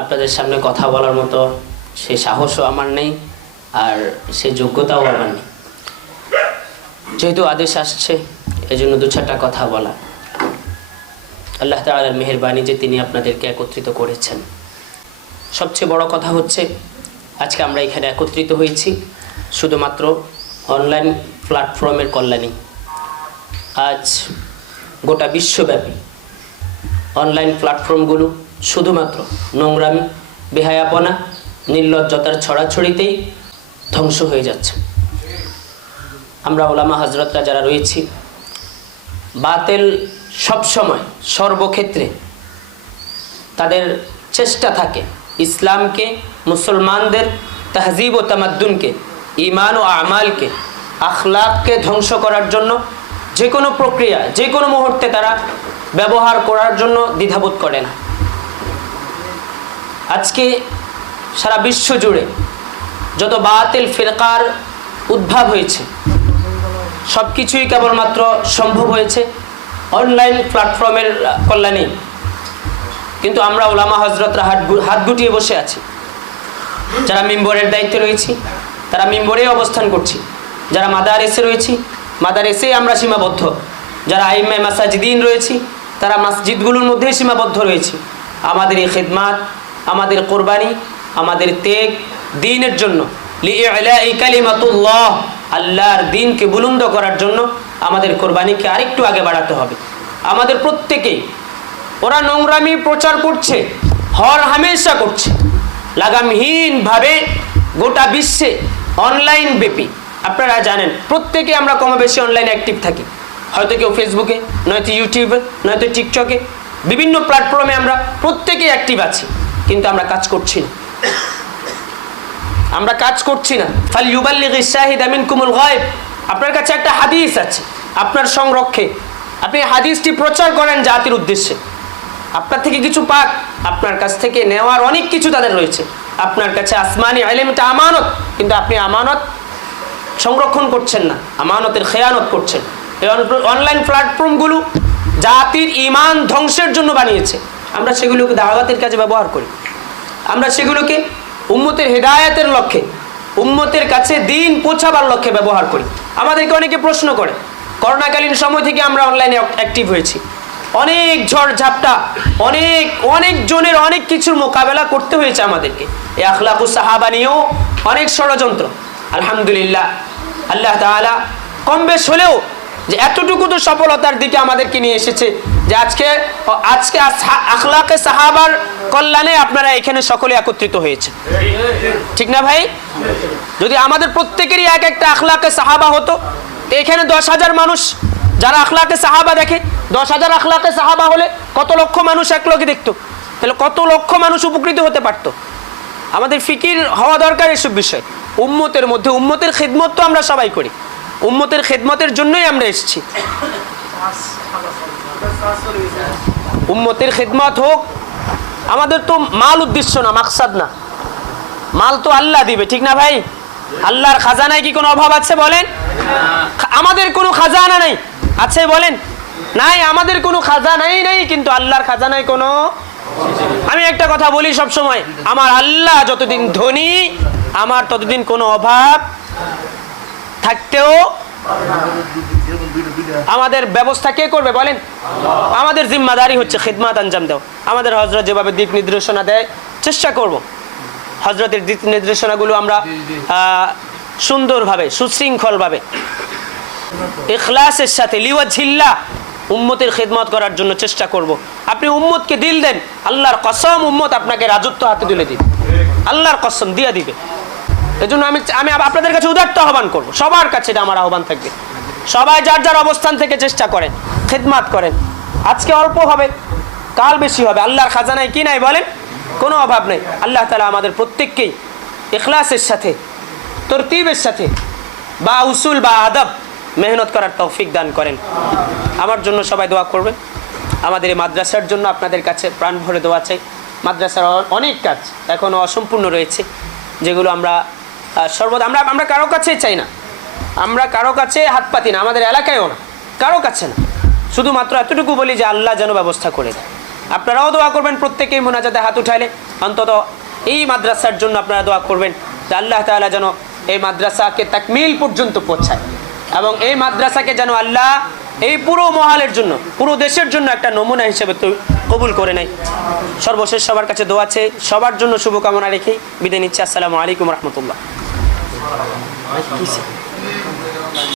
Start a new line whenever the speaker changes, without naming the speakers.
আপনাদের সামনে কথা বলার মতো সে সাহসও আমার নেই আর সে যোগ্যতাও আমার নেই। যেহেতু আদেশ আসছে, এজন্য দু চারটা কথা বলা। আল্লাহ তালার মেহরবানি যে তিনি আপনাদেরকে একত্রিত করেছেন। সবচেয়ে বড় কথা হচ্ছে, আজকে আমরা এখানে একত্রিত হয়েছি শুধুমাত্র অনলাইন প্ল্যাটফর্মের কল্যাণী আজ গোটা বিশ্বব্যাপী অনলাইন প্ল্যাটফর্মগুলো শুধুমাত্র নোংরামি, বেহায়াপনা, নির্লজ্জতার ছড়াছড়িতেই ধ্বংস হয়ে যাচ্ছে। আমরা ওলামা হজরতরা যারা রয়েছি, বাতেল সবসময়, সর্বক্ষেত্রে তাদের চেষ্টা থাকে ইসলামকে, মুসলমানদের তাহজিব ও তামাদ্দুনকে ইমান ও আমালকে, আখলাককে ধ্বংস করার জন্য যে কোনো প্রক্রিয়া, যে কোনো মুহূর্তে তারা ব্যবহার করার জন্য দ্বিধাবোধ করে না। আজকে সারা বিশ্ব জুড়ে যত বাতিল ফিরকার উদ্ভাব হয়েছে সব কিছুই কেবলমাত্র সম্ভব হয়েছে অনলাইন প্ল্যাটফর্মের কল্যাণে। কিন্তু আমরা ওলামা হজরতরা হাত হাত গুটিয়ে বসে আছি। যারা মেম্বরের দায়িত্বে রয়েছি, তারা মিম্বরে অবস্থান করছি। যারা মাদার এসে রয়েছি মাদার এসে আমরা সীমাবদ্ধ। যারা আইমায় মাসাজিদিন রয়েছি, তারা মসজিদগুলোর মধ্যেই সীমাবদ্ধ রয়েছে। আমাদের এই খেদমাত আমাদের কোরবানি, আমাদের তেগ দিনের জন্য। আল্লাহর দিনকে বুলুন্দ করার জন্য আমাদের কোরবানিকে আরেকটু আগে বাড়াতে হবে। আমাদের প্রত্যেকেই, ওরা নোংরামি প্রচার করছে, হর হামেশা করছে। লাগামহীনভাবে গোটা বিশ্বে অনলাইন ব্যাপী। আপনারা জানেন, প্রত্যেকে আমরা কম বেশি অনলাইনে অ্যাক্টিভ থাকি। হয়তো কেউ ফেসবুকে নয়তো ইউটিউবে নয়তো টিকটকে বিভিন্ন প্ল্যাটফর্মে আমরা প্রত্যেকেই অ্যাক্টিভ আছি। কিন্তু আমরা কাজ করছি না। আমরা কাজ করছি না। ফাল শাহিদ আমিন কুমুল আপনার কাছে একটা হাদিস আছে, আপনার সংরক্ষে। আপনি হাদিসটি প্রচার করেন জাতির উদ্দেশ্যে। আপনার থেকে কিছু পাক, আপনার কাছ থেকে নেওয়ার অনেক কিছু তাদের রয়েছে। আপনার কাছে আসমানি আলিমটা আমানত, কিন্তু আপনি আমানত সংরক্ষণ করছেন না, আমানতের খেয়ানত করছেন। অনলাইন প্ল্যাটফর্মগুলো জাতির ইমান ধ্বংসের জন্য বানিয়েছে। আমরা সেগুলোকে দাওয়াতের কাজে ব্যবহার করি। আমরা সেগুলোকে উম্মতের হেদায়াতের লক্ষ্যে, উম্মতের কাছে দিন পৌঁছাবার লক্ষ্যে ব্যবহার করি। আমাদেরকে অনেকে প্রশ্ন করে, করোনাকালীন সময় থেকে আমরা অনলাইনে অ্যাক্টিভ হয়েছি। অনেক ঝড় ঝাপটা, অনেক অনেক জনের অনেক কিছুর মোকাবেলা করতে হয়েছে আমাদেরকে। এই আখলাকু সাহাবা নিয়েও অনেক ষড়যন্ত্র। আলহামদুলিল্লাহ, আল্লাহ তাআলা কম বেশ হলেও যে এতটুকু তো সফলতার দিকে আমাদেরকে নিয়ে এসেছে যে আজকে আজকে আখলাকে সাহাবার কল্যাণে আপনারা এখানে সকলে একত্রিত হয়েছে ঠিক না ভাই? যদি আমাদের প্রত্যেকেরই এক একটা আখলাকে সাহাবা হতো এখানে দশ হাজার মানুষ যারা আখলাকে সাহাবা দেখে, দশ হাজার আখলাকে সাহাবা হলে কত লক্ষ মানুষ এক লগে দেখতো? তাহলে কত লক্ষ মানুষ উপকৃত হতে পারতো? আমাদের ফিকির হওয়া দরকার এসব বিষয়। উম্মতের মধ্যে, উম্মতের খেদমত তো আমরা সবাই করি। উম্মতের খেদমতের জন্যই আমরা এসেছি। উম্মতের খেদমত হোক, আমাদের তো মাল উদ্দেশ্য না, মাকসাদ না। মাল তো আল্লাহ দিবে, ঠিক না ভাই? আল্লাহর খাজানায় কি কোনো অভাব আছে বলেন? আমাদের কোনো খাজানা নেই। আছে বলেন? নাই, আমাদের কোনো খাজানাই নেই, কিন্তু আল্লাহর খাজানায় কোনো আমি একটা কথা বলি সব সময়, আমার আল্লাহ যতদিন ধনী, আমার ততদিন কোনো অভাব থাকতেও আমাদের ব্যবস্থা কে করবে বলেন? আমাদের জিম্মাদারি হচ্ছে খেদমাত আঞ্জাম দেও আমাদের হজরত যেভাবে দিক নির্দেশনা দেয় চেষ্টা করব। হজরতের দিক নির্দেশনাগুলো আমরা সুন্দরভাবে সুশৃঙ্খলভাবে ইখলাসের সাথে লিওয়া ঝিল্লা উম্মতের খেদমত করার জন্য চেষ্টা করব। আপনি উম্মতকে দিল দেন আল্লাহর কসম উম্মত আপনাকে রাজত্ব হাতে তুলে দিবে। আল্লাহর কসম দিয়ে দিবে। এই জন্য আমি আমি আপনাদের কাছে উদার্ত আহ্বান করব। সবার কাছে এটা আমার আহ্বান থাকবে। সবাই যার যার অবস্থান থেকে চেষ্টা করেন, খেদমাত করেন। আজকে অল্প হবে, কাল বেশি হবে। আল্লাহর খাজানায় কি নাই বলেন? কোনো অভাব নেই। আল্লাহ তালা আমাদের প্রত্যেককেই এখলাসের সাথে, তরতিবের সাথে বা উসুল বা আদব মেহনত করার তৌফিক দান করেন। আমার জন্য সবাই দোয়া করবেন। আমাদের এই মাদ্রাসার জন্য আপনাদের কাছে প্রাণ ভরে দোয়া চাই। মাদ্রাসার অনেক কাজ এখনও অসম্পূর্ণ রয়েছে, যেগুলো আমরা সর্বদা আমরা আমরা কারও কাছেই চাই না। আমরা কারও কাছে হাত পাতি না, আমাদের এলাকায়ও না, কারও কাছে না। শুধুমাত্র এতটুকু বলি যে আল্লাহ যেন ব্যবস্থা করে দেয়। আপনারাও দোয়া করবেন, প্রত্যেকেই মোনাজাতে হাত উঠাইলে। অন্তত এই মাদ্রাসার জন্য আপনারা দোয়া করবেন যে আল্লাহ তাআলা যেন এই মাদ্রাসাকে তাকমিল পর্যন্ত পৌঁছায় এবং এই মাদ্রাসাকে যেন আল্লাহ এই পুরো মহালের জন্য, পুরো দেশের জন্য একটা নমুনা হিসেবে কবুল করে নেয়। সর্বশেষ সবার কাছে দোয়া আছে সবার জন্য শুভকামনা রেখে বিদায় নিচ্ছি। আসসালামু আলাইকুম রহমতুল্লাহ। I 事